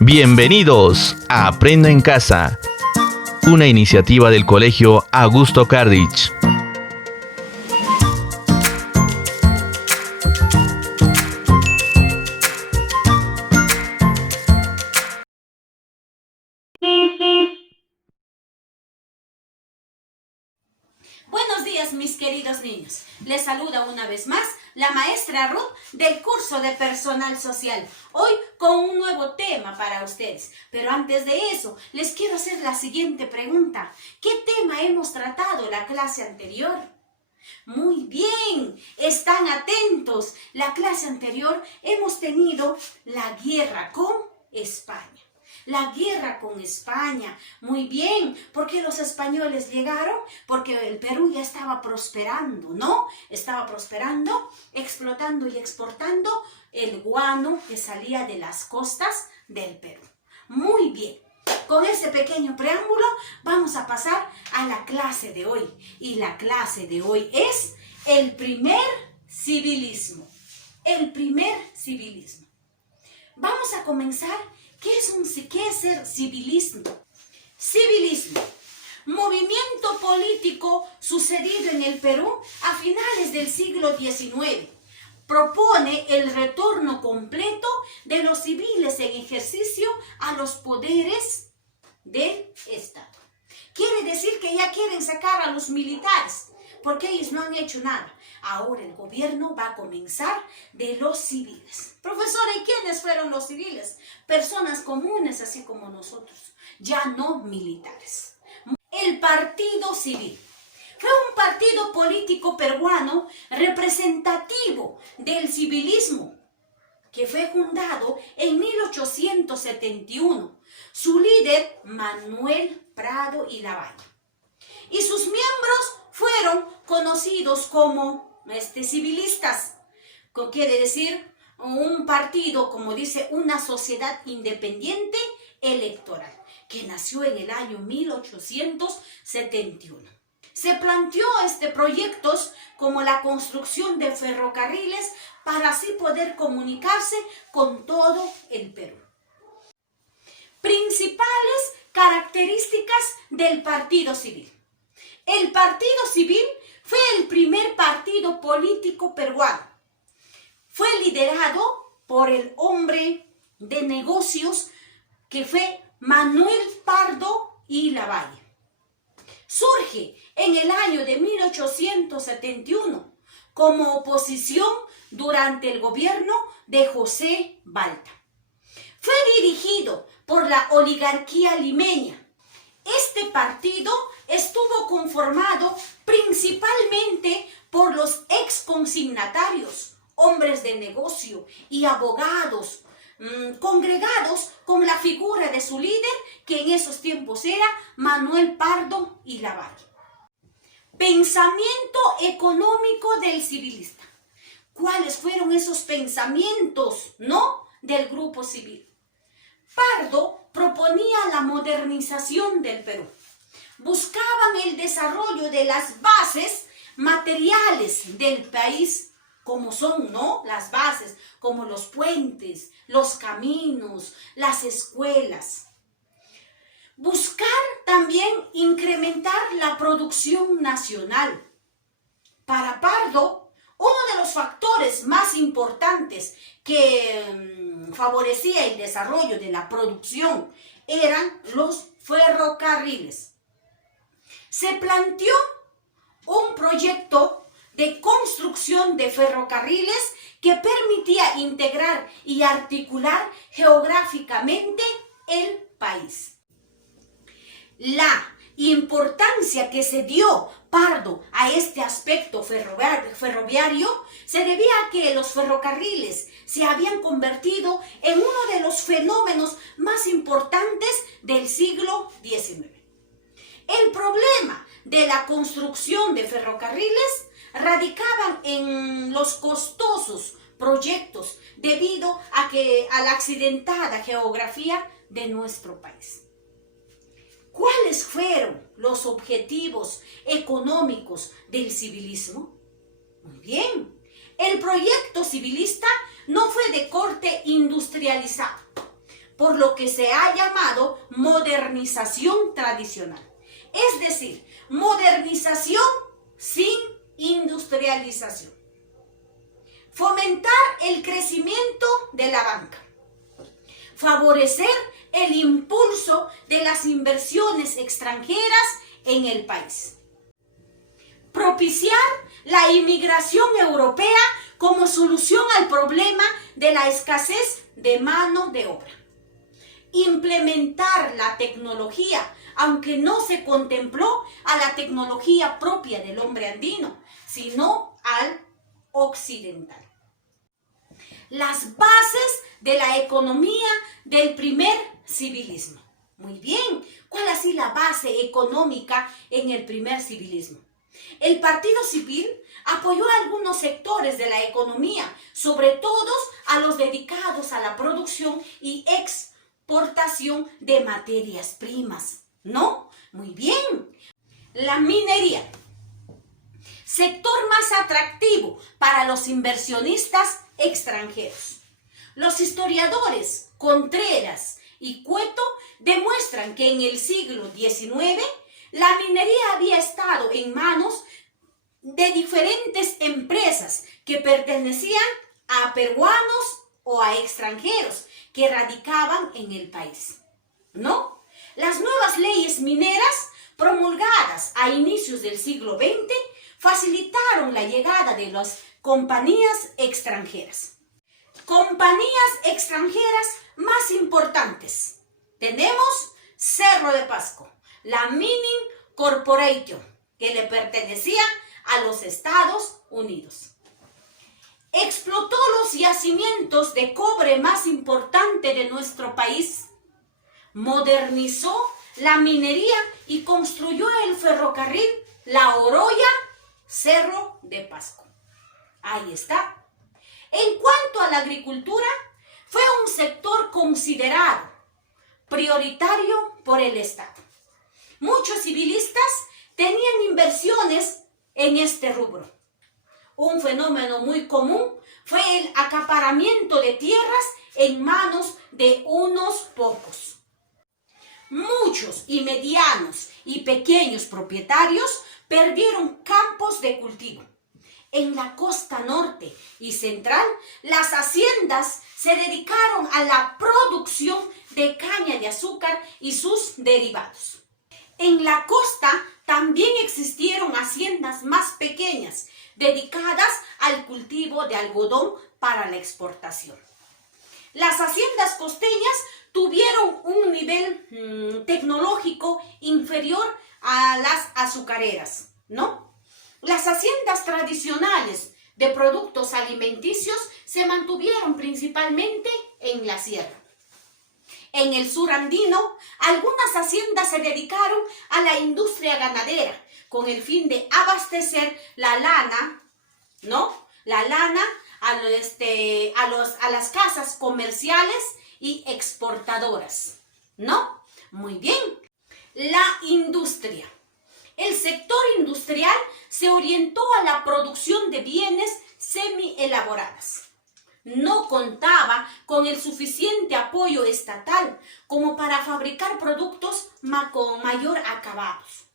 Bienvenidos a Aprendo en Casa, una iniciativa del Colegio Augusto Cardich. Buenos días, mis queridos niños. Les saluda una vez más la maestra Ruth del curso de Personal Social. Hoy con un nuevo tema para ustedes. Pero antes de eso, les quiero hacer la siguiente pregunta. ¿Qué tema hemos tratado en la clase anterior? Muy bien, están atentos. La clase anterior hemos tenido la guerra con España. La guerra con España, muy bien, porque los españoles llegaron, porque el Perú ya estaba prosperando, ¿no? Estaba prosperando, explotando y exportando el guano que salía de las costas del Perú. Muy bien, con ese pequeño preámbulo vamos a pasar a la clase de hoy. Y la clase de hoy es el primer civilismo. El primer civilismo. Vamos a comenzar. ¿Qué es ser civilismo? Civilismo, movimiento político sucedido en el Perú a finales del siglo XIX. Propone el retorno completo de los civiles en ejercicio a los poderes del Estado. Quiere decir que ya quieren sacar a los militares, porque ellos no han hecho nada. Ahora el gobierno va a comenzar de los civiles. Profesora, ¿y quiénes fueron los civiles? Personas comunes, así como nosotros, ya no militares. El Partido Civil fue un partido político peruano representativo del civilismo, que fue fundado en 1871. Su líder, Manuel Prado y Lavalle. Y sus miembros fueron conocidos como civilistas, que quiere decir un partido, como dice, una sociedad independiente electoral, que nació en el año 1871. Se planteó proyectos como la construcción de ferrocarriles para así poder comunicarse con todo el Perú. Principales características del Partido Civil. El Partido Civil fue el primer partido político peruano. Fue liderado por el hombre de negocios que fue Manuel Pardo y Lavalle. Surge en el año de 1871 como oposición durante el gobierno de José Balta. Fue dirigido por la oligarquía limeña. Este partido estuvo conformado principalmente por los exconsignatarios, hombres de negocio y abogados, congregados con la figura de su líder, que en esos tiempos era Manuel Pardo y Lavalle. Pensamiento económico del civilista. ¿Cuáles fueron esos pensamientos, del grupo civil? Pardo proponía la modernización del Perú. Buscaban el desarrollo de las bases materiales del país, como son, las bases, como los puentes, los caminos, las escuelas. Buscar también incrementar la producción nacional. Para Pardo, uno de los factores más importantes que favorecía el desarrollo de la producción eran los ferrocarriles. Se planteó un proyecto de construcción de ferrocarriles que permitía integrar y articular geográficamente el país. La importancia que se dio Pardo a este aspecto ferroviario se debía a que los ferrocarriles se habían convertido en uno de los fenómenos más importantes del siglo XIX. El problema de la construcción de ferrocarriles radicaba en los costosos proyectos debido a la accidentada geografía de nuestro país. ¿Cuáles fueron los objetivos económicos del civilismo? Muy bien, el proyecto civilista no fue de corte industrializado. por lo que se ha llamado modernización tradicional. Es decir, modernización sin industrialización. Fomentar el crecimiento de la banca. Favorecer el impulso de las inversiones extranjeras en el país. Propiciar la inmigración europea como solución al problema de la escasez de mano de obra. Implementar la tecnología, aunque no se contempló a la tecnología propia del hombre andino, sino al occidental. Las bases de la economía del primer civilismo. Muy bien, ¿cuál ha sido la base económica en el primer civilismo? El partido civil apoyó a algunos sectores de la economía, sobre todo a los dedicados a la producción y exportación de materias primas, ¿no? Muy bien. La minería. Sector más atractivo para los inversionistas extranjeros. Los historiadores Contreras y Cueto demuestran que en el siglo XIX la minería había estado en manos de diferentes empresas que pertenecían a peruanos o a extranjeros que radicaban en el país, ¿no? Las nuevas leyes mineras promulgadas a inicios del siglo XX facilitaron la llegada de las compañías extranjeras. Compañías extranjeras más importantes. Tenemos Cerro de Pasco, la Mining Corporation, que le pertenecía a los Estados Unidos. Explotó los yacimientos de cobre más importantes de nuestro país. Modernizó la minería y construyó el ferrocarril La Oroya-Cerro de Pasco. Ahí está. En cuanto a la agricultura, fue un sector considerado prioritario por el Estado. Muchos civilistas tenían inversiones en este rubro. Un fenómeno muy común fue el acaparamiento de tierras en manos de unos pocos. Muchos y medianos y pequeños propietarios perdieron campos de cultivo. En la costa norte y central, las haciendas se dedicaron a la producción de caña de azúcar y sus derivados. En la costa también existieron haciendas más pequeñas, dedicadas al cultivo de algodón para la exportación. Las haciendas costeñas tuvieron un nivel tecnológico inferior a las azucareras, ¿no? Las haciendas tradicionales de productos alimenticios se mantuvieron principalmente en la sierra. En el sur andino, algunas haciendas se dedicaron a la industria ganadera con el fin de abastecer la lana, ¿no? La lana a las casas comerciales y exportadoras, ¿no? Muy bien. La industria. El sector industrial se orientó a la producción de bienes semi-elaborados. No contaba con el suficiente apoyo estatal como para fabricar productos con mayor acabados.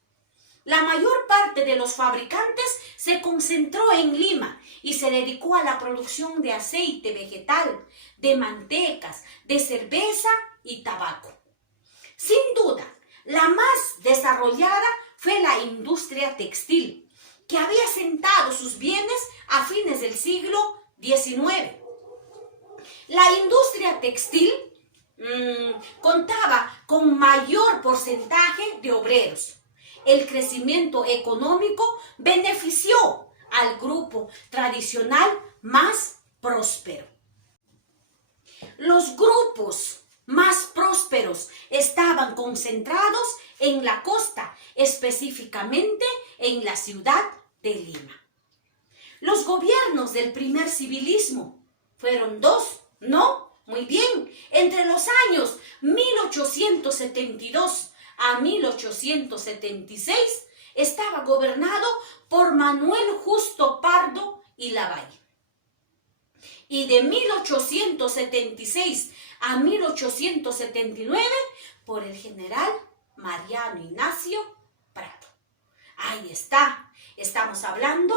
La mayor parte de los fabricantes se concentró en Lima y se dedicó a la producción de aceite vegetal, de mantecas, de cerveza y tabaco. Sin duda, la más desarrollada fue la industria textil, que había asentado sus bienes a fines del siglo XIX. La industria textil contaba con mayor porcentaje de obreros. El crecimiento económico benefició al grupo tradicional más próspero. Los grupos más prósperos estaban concentrados en la costa, específicamente en la ciudad de Lima. Los gobiernos del primer civilismo fueron dos, ¿no? Muy bien, entre los años 1872 a 1876 estaba gobernado por Manuel Justo Pardo y Lavalle. y de 1876 a 1879 por el general Mariano Ignacio Prado. Ahí está. Estamos hablando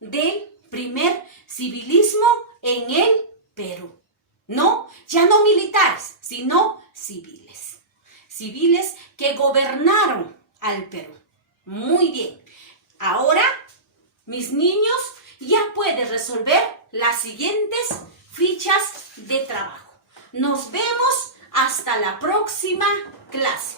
del primer civilismo en el Perú. No, ya no militares, sino civiles. Civiles que gobernaron al Perú. Muy bien. Ahora, mis niños, ya pueden resolver las siguientes fichas de trabajo. Nos vemos hasta la próxima clase.